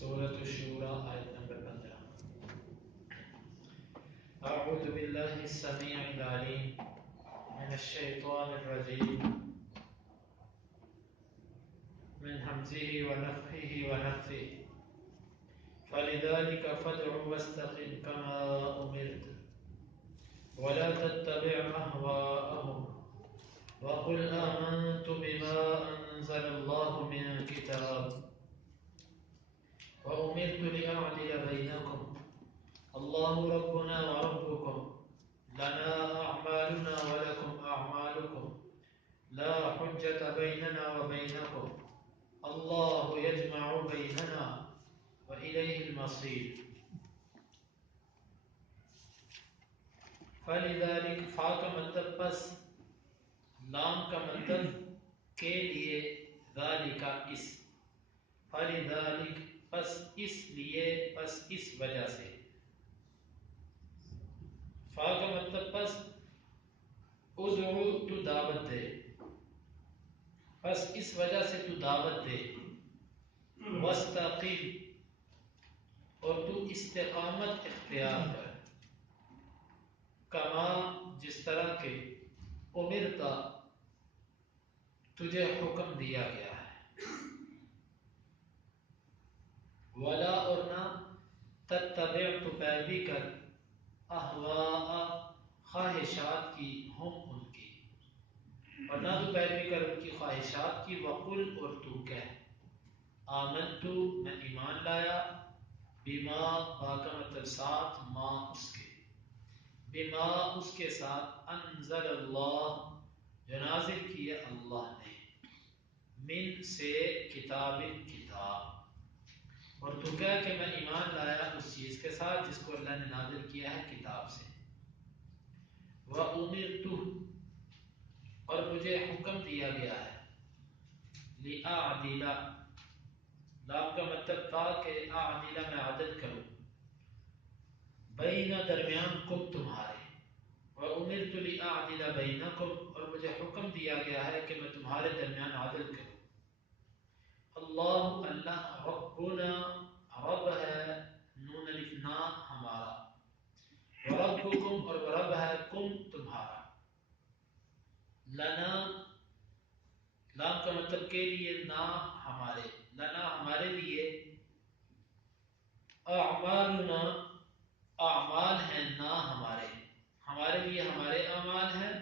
سورة الشورى آیت نمبر 15. اعوذ باللہ السمیع العلیم من الشیطان الرجیم من حمزه ونفخه ونفثه فلذلك فادع واستقم كما أمرت ولا تتبع أهواءهم وقل آمنت بما أنزل الله من كتاب وأمرت لأعدل بينكم الله ربنا وربكم لنا أعمالنا ولكم أعمالكم لا حجة بيننا وبينكم الله يجمع بيننا وإليه المصير. فلذلك فا کا مطلب پس، لام کا مطلب کے لیے، ذالک اس، فلذلك پس اس لیے، پس اس وجہ سے. فا کا مطلب پس ادعو تو دعوت دے، پس اس وجہ سے تو دعوت دے. واستقم اور تو استقامت اختیار کر. کما جس طرح کہ امرتا تجھے حکم دیا گیا ہے. ولا اور نہ تتبع تو پیروی کر، احواء خواہشات کی، ہم ان کی، اور نہ تو پیروی کر ان کی خواہشات کی. وقل اور تو کہہ، آمنتو میں ایمان لایا، بما با کا مطلب ساتھ، ما اس کے، بما اس کے ساتھ، انزل اللہ جو نازل کیا اللہ نے، من سے کتاب کتاب. اور تو کہہ کہ میں ایمان لایا اس چیز کے ساتھ جس کو اللہ نے نازل کیا ہے کتاب سے. وَأُمِرْتُ اور مجھے حکم دیا گیا ہے، لِأَعْدِلَ لام کا مطلب تھا کہ اعدل میں عدل کروں، بین درمیان کم تمہارے. وَأُمِرْتُ لِأَعْدِلَ بَيْنَكُمْ اور مجھے حکم دیا گیا ہے کہ میں تمہارے درمیان عدل کروں. اللہ اللہ ربنا رب ہے، نون الف نا ہمارا، وربکم اور رب ہے کم تمہارا. لنا لام کا مطلب کے لیے، نا ہمارے، لنا ہمارے لیے، اعمالنا اعمال ہیں، نا ہمارے، ہمارے لیے ہمارے اعمال ہیں.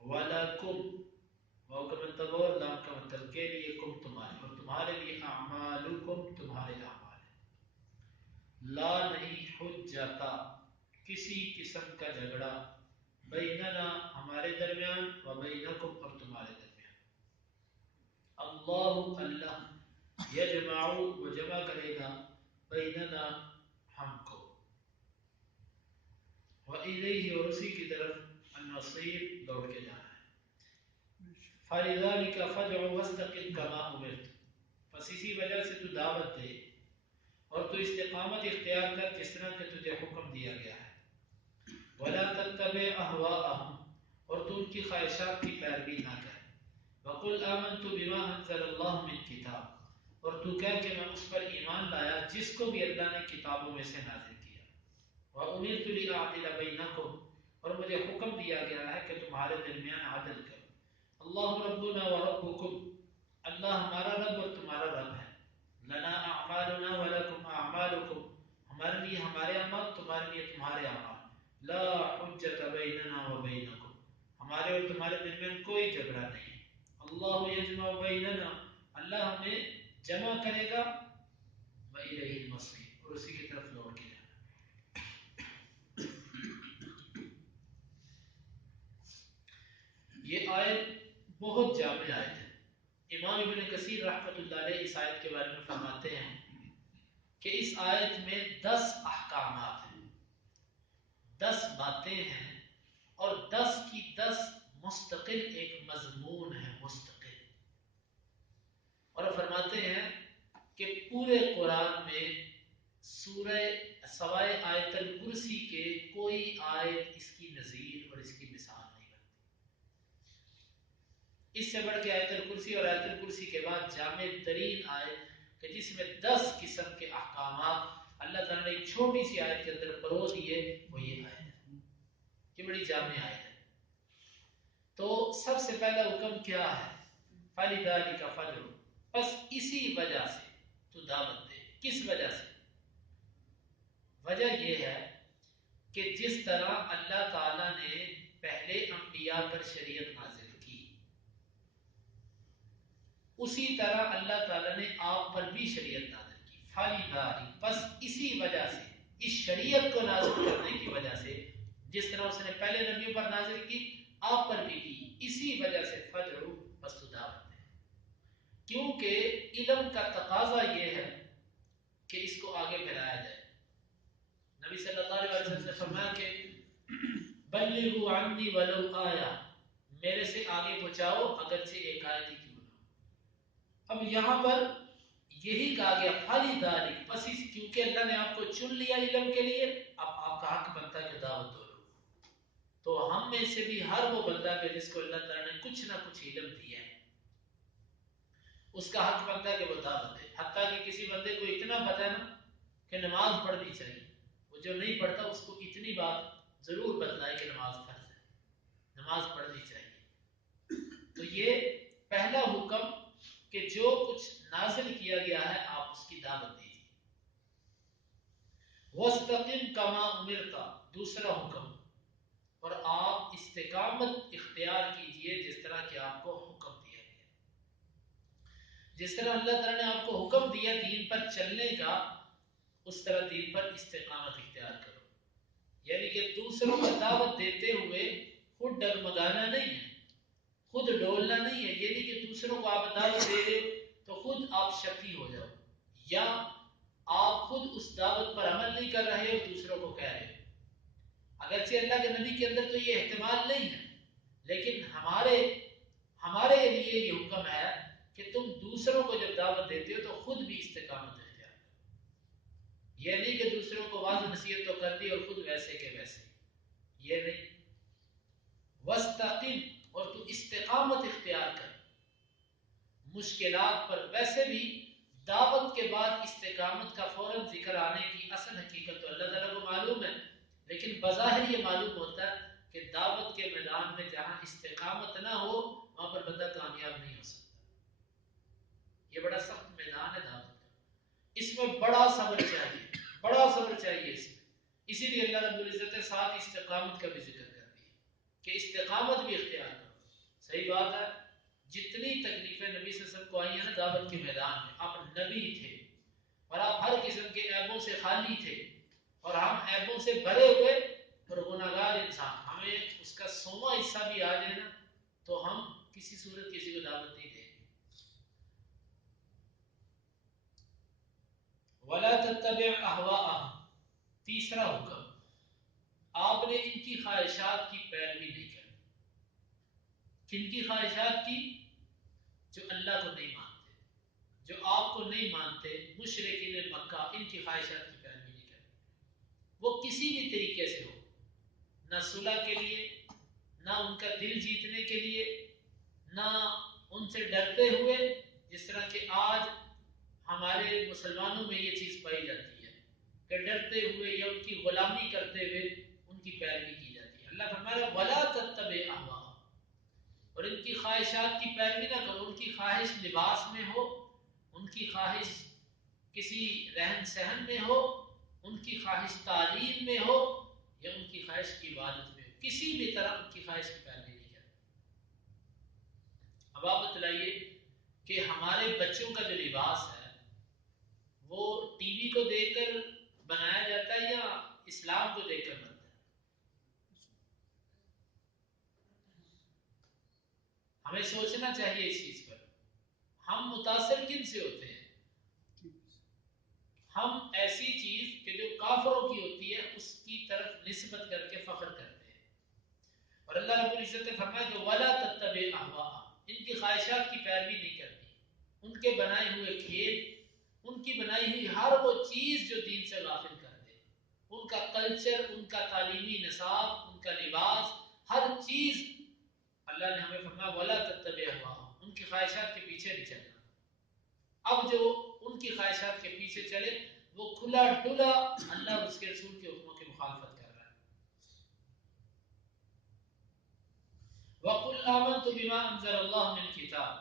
ولکم واو کا مطلب اور، لام کا مطلب کے لیے، کم تمہارے، اور تمہارے لیے اعمالکم تمہارے اعمال ہیں. لا نہیں حجتا کسی قسم کا جھگڑا، بیننا ہمارے درمیان، و بینکم اور تمہارے درمیان. اللہ اللہ یجمع وہ جمع کرے گا، بیننا ہم کو، وإلیہ اور اسی کی طرف، المصیر لوٹ کے جانا ہے. فَلِذَلِكَ فَادْعُ وَاسْتَقِمْ كَمَا أُمِرْتَ پس اسی وجہ سے تو دعوت دے اور تو استقامت اختیار کر جس طرح کہ تجھے حکم دیا گیا ہے. وَلَا تَتَّبِعْ أَهْوَاءَهُمْ اور تو ان کی خواہشات کی پیروی نہ کر. وَقُلْ آمَنْتُ بِمَا أَنزَلَ اللَّهُ مِنْ كِتَابٍ اور تو کہہ کہ میں اس پر ایمان لایا جس کو بھی اللہ نے کتابوں میں سے نازل کیا. وَأُمِرْتُ لِأَعْدِلَ بَيْنَكُمْ اور مجھے حکم دیا گیا ہے کہ تمہارے درمیان عدل کرو. اللہ ربنا وربکم اللہ ہمارا رب اور تمہارا رب ہے. لنا اعمالنا ولکم اعمالکم ہمارے لیے ہمارے اعمال، تمہارے لیے تمہارے اعمال. لا حجت بیننا وبینکم ہمارے اور تمہارے درمیان کوئی جھگڑا نہیں. اللہ یجمع بیننا اللہ ہمیں جمع کرے گا، وإلیہ المصیر اور اسی کی طرف لوٹ کے جانا. یہ آیت بہت جامع آیت ہے. امام ابن کثیر رحمۃ اللہ علیہ اس آیت کے بارے میں فرماتے ہیں کہ اس آیت میں 10 احکامات ہیں، 10 باتیں ہیں، اور 10 کی 10 مستقل ایک مضمون ہے، مستقل. اور فرماتے ہیں کہ پورے قرآن میں سورہ سوائے آیت الکرسی کے کوئی آیت اس کی نظیر اور اس کی مثال نہیں بنتی. اس سے بڑھ کے آیت الکرسی اور آیت الکرسی کے بعد جامع ترین آیت کہ جس میں 10 قسم کے احکامات اللہ تعالیٰ نے ایک چھوٹی سی آیت کے اندر پرو دیے، وہ یہ آیت ہے، یہ بڑی جامع آیت ہے۔ تو سب سے پہلا حکم کیا ہے؟ فَلِذَلِكَ فَادْعُ، بس اسی وجہ سے تو دعوت دے۔ کس وجہ سے؟ وجہ یہ ہے کہ جس طرح اللہ تعالیٰ نے پہلے انبیاء پر شریعت نازل کی، اسی طرح اللہ تعالیٰ نے آپ پر بھی شریعت نازل کی۔ فَلِذَلِكَ، بس اسی وجہ سے، اس شریعت کو نازل کرنے کی وجہ سے، جس طرح اس نے پہلے نبیوں پر نازل کی آپ پر بھی کی، اسی وجہ سے فَادْعُ، بس تو دعوت دے۔ کیونکہ علم کا تقاضا یہ ہے کہ اس کو آگے پھیلایا جائے۔ نبی صلی اللہ علیہ وسلم نے فرمایا کہ بلغوا عنی ولو آیا، میرے سے آگے پہنچاؤ اگرچہ ایک آیت ہی کیوں نہ ہو۔ اب یہاں پر یہی کہا گیا فَلِذَلِكَ، بس کیونکہ اللہ نے آپ کو چن لیا علم کے لیے، اب آپ کا حق بنتا ہے کہ دعوت دو لوگوں۔ تو ہم میں سے بھی ہر وہ بندہ ہے جس کو اللہ تعالیٰ نے کچھ نہ کچھ علم دیا ہے، اس کا حق بنتا ہے کہ وہ دعوت دے۔ حتیٰ کہ کسی بندے کو اتنا پتہ ہے نا کہ نماز پڑھنی چاہیے، وہ جو نہیں پڑھتا اس کو اتنی بات ضرور بتلائے کہ نماز فرض ہے، نماز پڑھنی چاہیے۔ تو یہ پہلا حکم کہ جو کچھ نازل کیا گیا ہے آپ اس کی دعوت دیجیے۔ وَاسْتَقِمْ كَمَا أُمِرْتَ، دوسرا حکم، اور آپ استقامت اختیار کیجئے جس طرح کہ آپ کو حکم دیا گیا۔ جس طرح اللہ تعالیٰ نے آپ کو حکم دیا دین پر چلنے کا، اس طرح دین پر استقامت اختیار کرو۔ یعنی کہ دوسروں کو دعوت دیتے ہوئے خود ڈگمگانا نہیں ہے، خود ڈولنا نہیں ہے۔ یہ نہیں کہ دوسروں کو آپ دعوت دے رہے ہو تو خود آپ شکی ہو جاؤ، یا آپ خود اس دعوت پر عمل نہیں کر رہے ہو دوسروں کو کہہ رہے ہو۔ اگرچہ اللہ کے نبی کے اندر تو یہ احتمال نہیں ہے، لیکن ہمارے لیے یہ حکم ہے کہ تم دوسروں کو جب دعوت دیتے ہو تو خود بھی استقامت اختیار کرو۔ یہ نہیں کہ دوسروں کو واضح نصیحت تو کر دی اور خود ویسے کے ویسے، یہ نہیں۔ وَاسْتَقِمْ، اور تو استقامت اختیار کر مشکلات پر۔ ویسے بھی دعوت کے بعد استقامت کا فوراً ذکر آنے کی اصل حقیقت تو اللہ تعالیٰ کو معلوم ہے، لیکن بظاہر یہ معلوم ہوتا ہے کہ دعوت کے میدان میں جہاں استقامت نہ ہو وہاں پر بندہ کامیاب نہیں ہو سکتا۔ یہ بڑا سخت میدان ہے دعوت کا، اس میں بڑا صبر چاہیے، بڑا صبر چاہیے اس میں۔ اسی لیے اللہ رب العزت نے ساتھ استقامت کا بھی ذکر کر دیا کہ استقامت بھی اختیار کرو۔ صحیح بات ہے، جتنی تکلیفیں نبی صلی اللہ علیہ وسلم کو آئی ہیں نا دعوت کے میدان میں، آپ نبی تھے اور آپ ہر قسم کے عیبوں سے خالی تھے، اور ہم عیبوں سے بھرے ہوئے اور گناہگار انسان، ہمیں اس کا 100واں حصہ بھی آ جائے نا تو ہم کسی صورت کسی کو دعوت نہیں دیں گے۔ وَلَا تَتَّبِعْ أَهْوَاءَهُمْ، تیسرا حکم، آپ نے ان کی خواہشات کی پیروی نہیں کرنی۔ کن کی خواہشات کی؟ جو اللہ کو نہیں مانتے، جو آپ کو نہیں مانتے، مشرکین مکہ، ان کی خواہشات کی پیروی نہیں کرنی۔ وہ کسی بھی طریقے سے ہو، نہ صلح کے لیے، نہ ان کا دل جیتنے کے لیے، نہ ان سے ڈرتے ہوئے، جس طرح کہ آج ہمارے مسلمانوں میں یہ چیز پائی جاتی ہے کہ ڈرتے ہوئے یا ان کی غلامی کرتے ہوئے ان کی پیروی کی جاتی ہے۔ اللہ فرمایا وَلَا تَتَّبِعْ أَهْوَاءَهُمْ، اور ان کی خواہشات کی پیروی نہ کرو۔ ان کی خواہش لباس میں ہو، ان کی خواہش کسی رہن سہن میں ہو، ان کی خواہش تعلیم میں ہو، یا ان کی خواہش کی عبادت میں ہو، کسی بھی طرح ان کی خواہش کی پیروی نہیں کرنی۔ اب آپ بتلائیے کہ ہمارے بچوں کا جو لباس ہے وہ ٹی وی کو دیکھ کر بنایا جاتا ہے یا اسلام کو دیکھ کر بنتا ہے؟ ہمیں سوچنا چاہیے اس چیز پر۔ ہم متاثر کن سے ہوتے ہیں؟ ہم ایسی چیز کہ جو کافروں کی ہوتی ہے اس کی طرف نسبت کر کے فخر کرتے ہیں، اور اللہ رب العزت نے فرمایا کہ وَلَا تَتَّبِعْ أَهْوَاءَهُمْ، ان کی خواہشات کی پیروی نہیں کرنی۔ ان کے بنائے ہوئے کھیل، ان کی بنائی ہوئی ہر وہ چیز جو دین سے غافل کر دے، ان کا کلچر، ان کا تعلیمی نصاب، ان کا لباس، ہر چیز اللہ نے ہمیں فرمایا وَلَا تَتَّبِعْ أَهْوَاءَهُمْ، ان کی خواہشات کے پیچھے نہیں چلنا۔ اب جو ان کی خواہشات کے پیچھے چلے، وہ کھلا ڈلا اللہ اور اس کے رسول کے حکموں کی مخالفت کر رہا ہے۔ وَقُلْ آمَنْتُ بِمَا أَنزَلَ اللَّهُ مِنْ كِتَابٍ،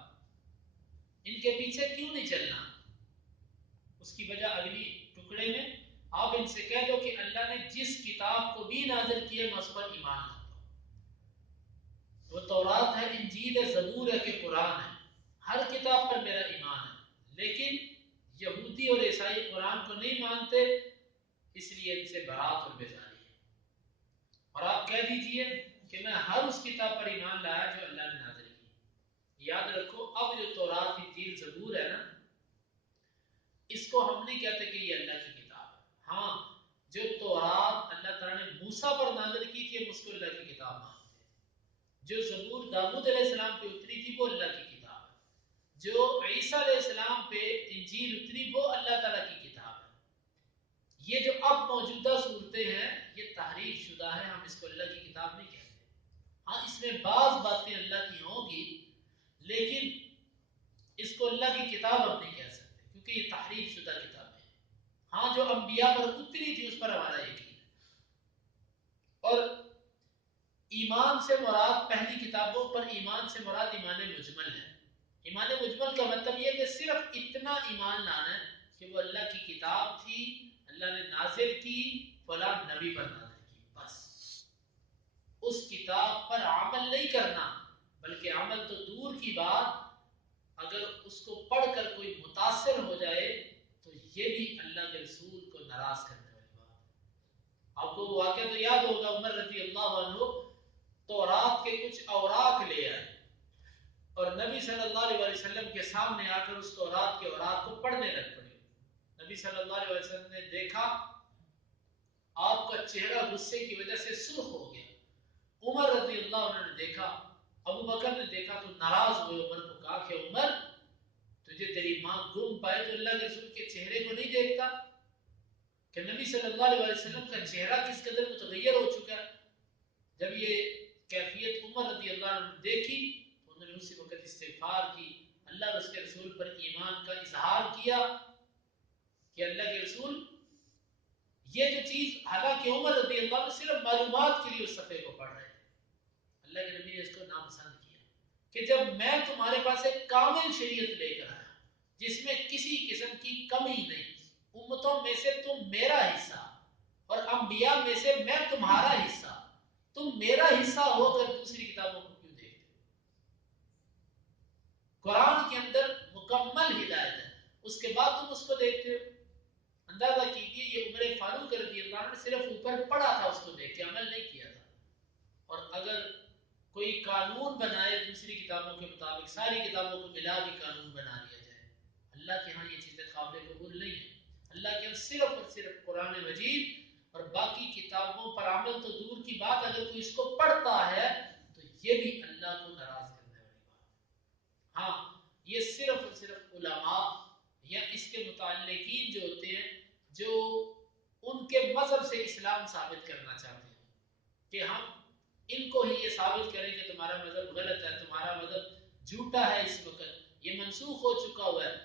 ان کے پیچھے کیوں نہیں چلنا؟ اس کی وجہ اگلی ٹکڑے میں آپ ان سے کہہ دو کہ اللہ نے جس کتاب کو بھی نازل کیا میں اس پر ایمان لاتا ہوں، وہ تورات ہے، انجیل ہے، زبور ہے کہ قرآن ہے، ہر کتاب پر میرا ایمان ہے، لیکن یہودی اور عیسائی قرآن کو نہیں مانتے، اس لیے ان سے برات اور بیزاری ہے۔ اور آپ کہہ دیجئے کہ میں ہر اس کتاب پر ایمان لایا جو اللہ نے نازل کی۔ یاد رکھو اب جو تورات انجیل زبور ہے نا، اس کو ہم نہیں کہتے کہ یہ اللہ کی کتاب ہے۔ ہاں، جو تورات اللہ تعالیٰ نے موسیٰ پر نازل کی تھی ہم اس کو اللہ کی کتاب مانتے ہیں۔ جو زبور داؤد علیہ السلام پہ اتری تھی وہ اللہ کی کتاب ہے۔ جو عیسیٰ علیہ السلام پہ انجیل اتری وہ اللہ تعالیٰ کی کتاب ہے۔ یہ جو اب موجودہ صورتیں ہیں یہ تحریف شدہ ہے، ہم اس کو اللہ کی کتاب نہیں کہتے۔ ہاں، اس میں بعض باتیں اللہ کی ہوں گی لیکن اس کو اللہ کی کتاب ہم نہیں کہہ سکتے کیونکہ یہ تحریف شدہ کتابیں ہیں۔ ہاں، جو انبیاء پر اتری تھی اس پر ہمارا یقین ہے۔ اور ایمان سے مراد پہلی کتابوں پر ایمان سے مراد ایمان مجمل ہے۔ ایمان مجمل کا مطلب یہ کہ صرف اتنا ایمان لانا ہے کہ وہ اللہ کی کتاب تھی، اللہ نے نازل کی، فلاں نبی پر نازل کی، بس۔ اس کتاب پر عمل نہیں کرنا، بلکہ عمل تو دور کی بات، اگر اس کو پڑھ کر کوئی متاثر ہو جائے تو یہ بھی اللہ کے رسول کو ناراض کرنے والی بات ہے۔ آپ کو واقعہ تو یاد ہوگا، عمر رضی اللہ عنہ تورات کے کچھ اوراق لے آئے اور نبی صلی اللہ علیہ وسلم کے سامنے آ کر اس تورات کے اوراق کو پڑھنے لگ پڑے۔ نبی صلی اللہ علیہ وسلم نے دیکھا آپ کا چہرہ غصے کی وجہ سے سرخ ہو گیا۔ عمر رضی اللہ عنہ نے دیکھا، ابو بکر نے دیکھا تو ناراض ہوئے، عمر کو کہا کہ عمر تجھے تیری ماں گم پائے تو اللہ کے رسول کے چہرے کو نہیں دیکھتا کہ نبی صلی اللہ علیہ وسلم کا چہرہ کس قدر متغیر ہو چکا ہے۔ جب یہ کیفیت عمر رضی اللہ عنہ نے دیکھی تو انہوں نے اسی وقت استغفار کی، اللہ اور اس کے رسول پر ایمان کا اظہار کیا کہ اللہ کے رسول یہ جو چیز، حالانکہ عمر رضی اللہ عنہ صرف معلومات کے لیے اس صفحے کو پڑھ رہے تھے، اللہ کے نبی نے اس کو ناپسند کیا کہ جب میں تمہارے پاس ایک کامل شریعت لے کر آیا جس میں کسی قسم کی کمی نہیں، امتوں میں سے تم میرا حصہ اور انبیاء میں سے میں تمہارا حصہ، تم میرا حصہ ہو کر دوسری کتابوں کو کیوں دیکھتے ہو؟ قرآن کے اندر مکمل ہدایت ہے، اس کے بعد تم اس کو دیکھتے ہو۔ اندازہ کیجیے یہ عمر فاروق رضی اللہ عنہ نے صرف اوپر پڑھا تھا، اس کو دیکھ کے عمل نہیں کیا تھا۔ اور اگر کوئی قانون بنائے دوسری کتابوں کے مطابق، ساری کتابوں کو ملا کے قانون بنا لیا جائے، اللہ کے ہاں یہ چیزیں قابل قبول نہیں ہیں۔ اللہ کے ہاں صرف اور صرف قرآن مجید اور باقی کتابوں پر عمل تو دور کی بات، اگر کوئی اس کو پڑھتا ہے تو یہ بھی اللہ کو ناراض کرنے والی بات ہے۔ ہاں، یہ صرف اور صرف علماء یا اس کے متعلقین جو ہوتے ہیں جو ان کے مذہب سے اسلام ثابت کرنا چاہتے ہیں کہ ہم ان کو ہی یہ ثابت کریں کہ تمہارا مذہب غلط ہے، تمہارا مذہب جھوٹا ہے، اس وقت یہ منسوخ ہو چکا ہوا ہے،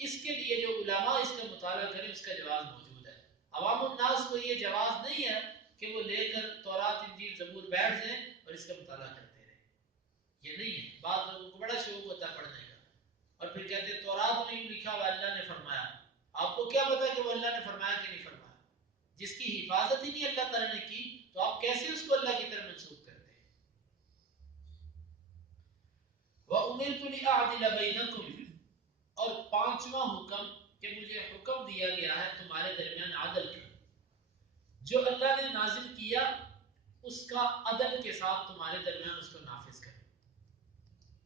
اس کے لیے جو علماء اس کا مطالعہ کریں اس کا جواز موجود ہے۔ عوام الناس کو یہ جواز نہیں ہے کہ وہ لے کر تورات انجیل زبور بیٹھ جائیں اور اس کا مطالعہ کرتے رہیں، یہ نہیں ہے۔ بعض لوگوں کو بڑا شوق ہوتا ہے پڑھنے کا اور پھر کہتے ہیں تورات میں ہی لکھا ہوا اللہ نے فرمایا۔ آپ کو کیا پتا کہ وہ اللہ نے فرمایا کہ نہیں فرمایا؟ جس کی حفاظت ہی نہیں اللہ تعالیٰ نے کی تو آپ کیسے اس کو اللہ کی طرف منسوخ کرتے ہیں؟ وَأُمِرْتُ لِأَعْدِلَ بَيْنَكُمْ، اور پانچواں حکم کہ مجھے حکم دیا گیا ہے تمہارے درمیان عدل کا، جو اللہ نے نازل کیا اس کا عدل کے ساتھ تمہارے درمیان اس کو نافذ کرو۔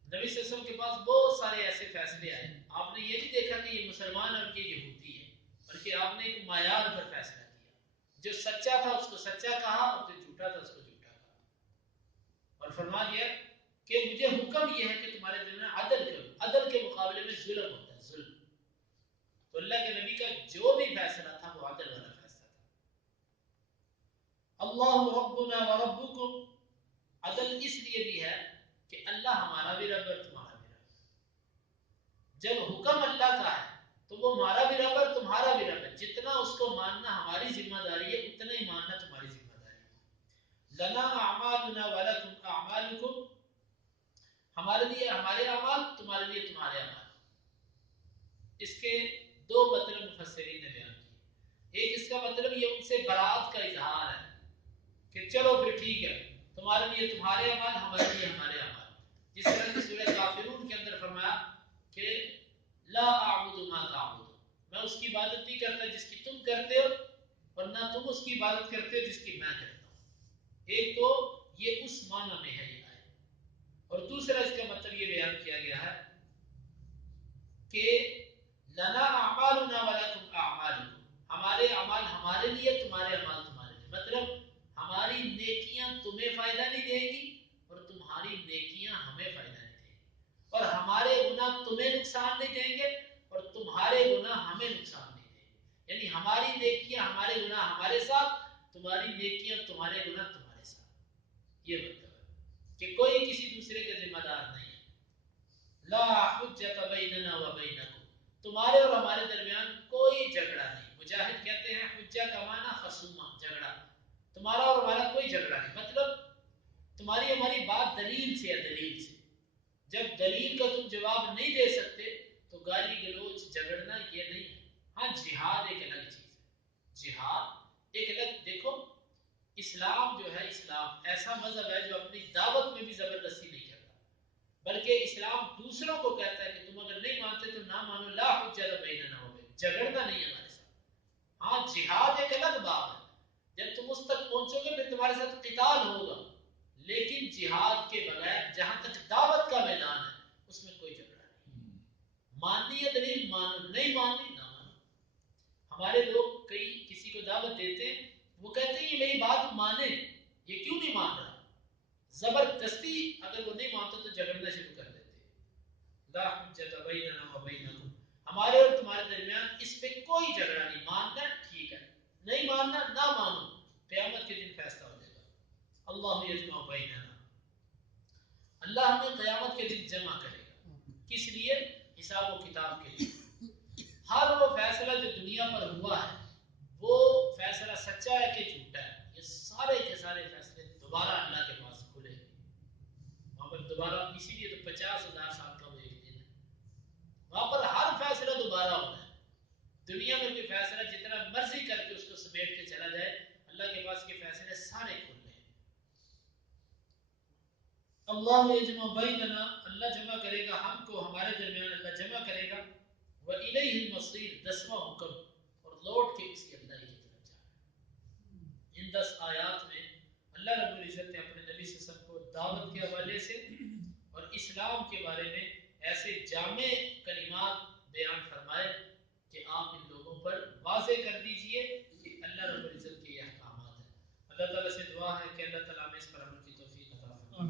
نبی صلی اللہ علیہ وسلم کے پاس بہت سارے ایسے فیصلے آئے، آپ نے یہ نہیں دیکھا کہ یہ مسلمان اور یہ یہودی ہے، بلکہ آپ نے ایک معیار پر فیصلہ کیا، جو سچا تھا اس کو سچا کہا اور جو جھوٹا تھا اس کو جھوٹا کہا، اور فرما دیا کہ مجھے حکم یہ ہے کہ تمہارے درمیان عدل کرو۔ عدل کے مقابلے میں ظلم ہوتا ہے، ظلم۔ تو اللہ کے نبی کا جو بھی فیصلہ تھا وہ عدل والا فیصلہ تھا۔ اللہ ربنا و ربکم، عدل اس لیے بھی ہے کہ اللہ ہمارا بھی رب ہے اور تمہارا بھی رب ہے۔ جب حکم اللہ کا ہے تو وہ ہمارا بھی رب ہے اور تمہارا بھی رب ہے. جتنا اس کو ماننا ہماری ذمہ داری ہے اتنا ہی ماننا تمہاری ذمہ داری ہے. لنا اعمالنا ولکم اعمالکم، ہمارے لیے ہمارے اعمال، تمہارے لیے تمہارے اعمال. اس کے دو مطلب مفسرین نے بیان کیے. ایک اس کا مطلب یہ ان سے برات کا اظہار ہے کہ چلو پھر ٹھیک ہے، تمہارے لیے تمہارے اعمال، ہمارے لیے ہمارے اعمال. جس طرح کی سورہ کافرون کے اندر فرمایا کہ لا اعبد ما تعبد، میں اس کی عبادت نہیں کرتا جس کی تم کرتے ہو، اور نہ تم اس کی عبادت کرتے ہو جس کی میں کرتا ہوں. ایک تو یہ اس معنی میں ہے یہ آئے، اور دوسرا اس کا مطلب یہ بیان کیا گیا ہے کہ لنا اعمالنا ولکم اعمالکم، ہمارے اعمال ہمارے لیے، تمہارے اعمال تمہارے لیے. مطلب ہماری نیکیاں تمہیں فائدہ نہیں دیں گی اور تمہاری نیکیاں ہمیں فائدہ نہیں دیں گی، اور ہمارے گناہ تمہیں نقصان نہیں دیں گے اور تمہارے گناہ ہمیں نقصان نہیں دیں گے. یعنی ہماری نیکیاں ہمارے گناہ ہمارے ساتھ، تمہاری نیکیاں تمہارے گناہ تمہارے ساتھ. یہ مطلب ہے کہ کوئی کسی دوسرے کا ذمہ دار نہیں ہے. لا حجت بیننا و بینکم، تمہارے اور ہمارے درمیان کوئی جھگڑا نہیں. مجاہد کہتے ہیں حجہ کا معنی خصومہ، جھگڑا. تمہارا اور ہمارا کوئی جھگڑا نہیں. مطلب تمہاری ہماری بات دلیل سے ہے، دلیل سے. جب دلیل کا تم جواب نہیں دے سکتے تو گالی گلوچ جھگڑنا یہ نہیں ہے. ہاں جہاد ایک الگ چیز ہے، جہاد ایک الگ. دیکھو اسلام جو ہے، اسلام ایسا مذہب ہے جو اپنی دعوت میں بھی زبردستی نہیں کرتا، بلکہ اسلام دوسروں کو کہتا ہے کہ تم اگر نہیں مانتے تو نہ مانو. لا حجت بیننا و بینکم، جھگڑنا نہیں ہمارے ساتھ. ہاں جہاد ایک الگ بات ہے، جب تم اس تک پہنچو گے پھر تمہارے ساتھ قتال ہوگا، لیکن جہاد کے بغیر جہاں تک دعوت کا میدان ہے اس میں کوئی جھگڑا نہیں. ماننی ہے دلیل مانو، نہیں ماننی نہ مانو. ہمارے لوگ کئی کسی کو دعوت دیتے ہیں، وہ کہتے ہیں یہ میری بات مانے، یہ کیوں نہیں مان رہا؟ زبردستی اگر وہ نہیں مانتا تو جھگڑنا شروع کر دیتے. لا حجت بیننا و بینکم، ہمارے اور تمہارے درمیان اس پہ کوئی جھگڑا نہیں. ماننا ٹھیک ہے، نہیں ماننا نہ مانو، قیامت کے دن فیصلہ ہو جائے گا. اللہ یجمع بیننا، اللہ ہمیں قیامت کے دن جمع کرے گا. کس لیے؟ حساب و کتاب کے لیے. ہر وہ فیصلہ جو دنیا پر ہوا ہے وہ فیصلہ سچا ہے کہ جھوٹا ہے، یہ سارے کے سارے فیصلے دوبارہ اللہ کے پاس کھلے گے وہاں پر دوبارہ. اسی لیے تو 50,000 سال کا وہ ایک دن ہے، وہاں پر ہر فیصلہ دوبارہ ہونا ہے. دنیا میں کوئی فیصلہ جتنا مرضی کر کے اس کو سمیٹ کے چلا جائے، اللہ کے پاس کے فیصلے سارے کھلنے ہیں. اللہ یجمع بیننا، اللہ جمع کرے گا ہم کو، ہمارے درمیان اللہ جمع کرے گا. وَإِلَيْهِ الْمَصِيرُ، 10واں حکم، اور لوٹ کے اسی اللہ کی طرف جانا. ان 10 آیات میں اللہ رب العزت نے اپنے نبی صلی اللہ علیہ وسلم کو دعوت کے حوالے سے اور اسلام کے بارے میں ایسے جامع کلمات بیان فرمائے کہ آپ ان لوگوں پر واضح کر دیجئے کہ اللہ رب العزت کے یہ احکامات ہیں. اللہ تعالیٰ سے دعا ہے کہ اللہ تعالیٰ ہمیں اس پر عمل کی توفیق عطا فرمائے.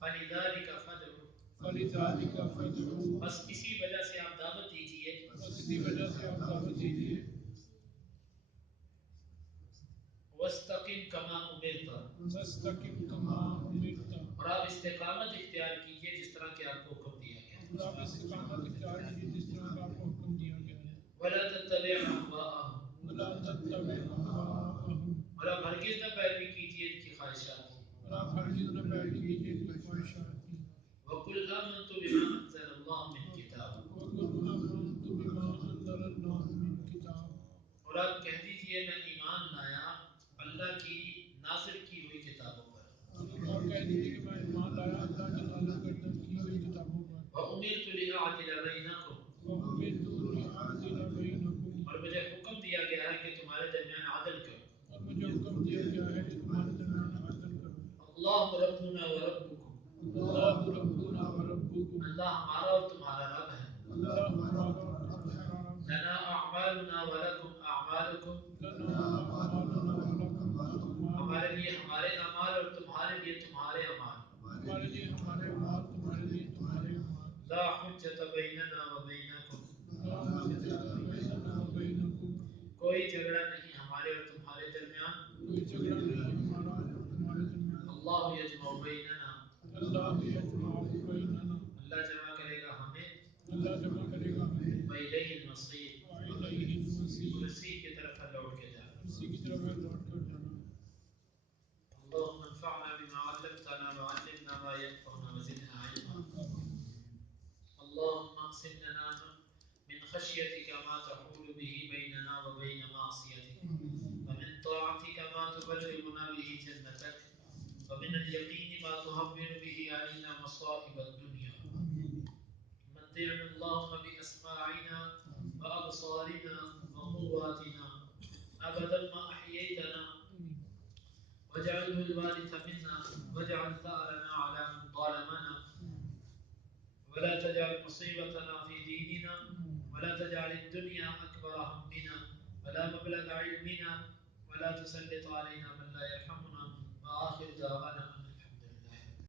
فَلِذَلِكَ فَادْعُ، بس اسی وجہ سے آپ دعوت دیجئے، وَاسْتَقِمْ كَمَا أُمِرْتَ، اور آپ استقامت اختیار کیجئے جس طرح کہ آپ کو حکم دیا گیا. وَلَا تَتَّبِعْ أَهْوَاءَهُمْ، اور آپ ہرگز نہ پیروی کیجئے ان کی خواہشات کی. وَقُلْ آمَنْتُ بِمَا أَنزَلَ اللَّهُ مِنْ كِتَابٍ، اور آپ کہہ دیجئے میں ایمان لایا اللہ کی نازل کی ہوئی کتابوں پر. وَأُمِرْتُ لِأَعْدِلَ بَيْنَكُمْ، اور مجھے حکم دیا گیا ہے کہ تمہارے درمیان عدل کرو. اللہ ربنا و ربکم، اللہ ہمارا اور تمہارا رب ہے. لنا اعمالنا و لکم اعمالکم، ہمارے لیے ہمارے اعمال اور تمہارے لیے تمہارے اعمال. لا حجت بیننا و بینکم، کوئی جھگڑا نہیں ہمارے اور تمہارے درمیان. اللہ یجمع بیننا، اللہ جمع کرے گا ہمیں. وَإِلَيْهِ المصير اور اسی کی طرف لوٹ کے جانا. اللهم انفعنا بما علمتنا وعلمنا ما ينفعنا وزدنا علما. اللهم اقسم لنا من خشيتك ما تحول به بيننا وبين معصيتك ومن طاعتك ما تبلغنا به جنتك ومن اليقين ما تهون به علينا مصائب الدنيا. متعنا اللهم بأسماعنا وأبصارنا وقواتنا أبدا ما أحييتنا واجعله الوارث منا واجعل ثأرنا على من ظلمنا ولا تجعل مصيبتنا في ديننا ولا تجعل الدنيا أكبر همنا ولا مبلغ علمنا ولا تسلط علينا من لا يرحمنا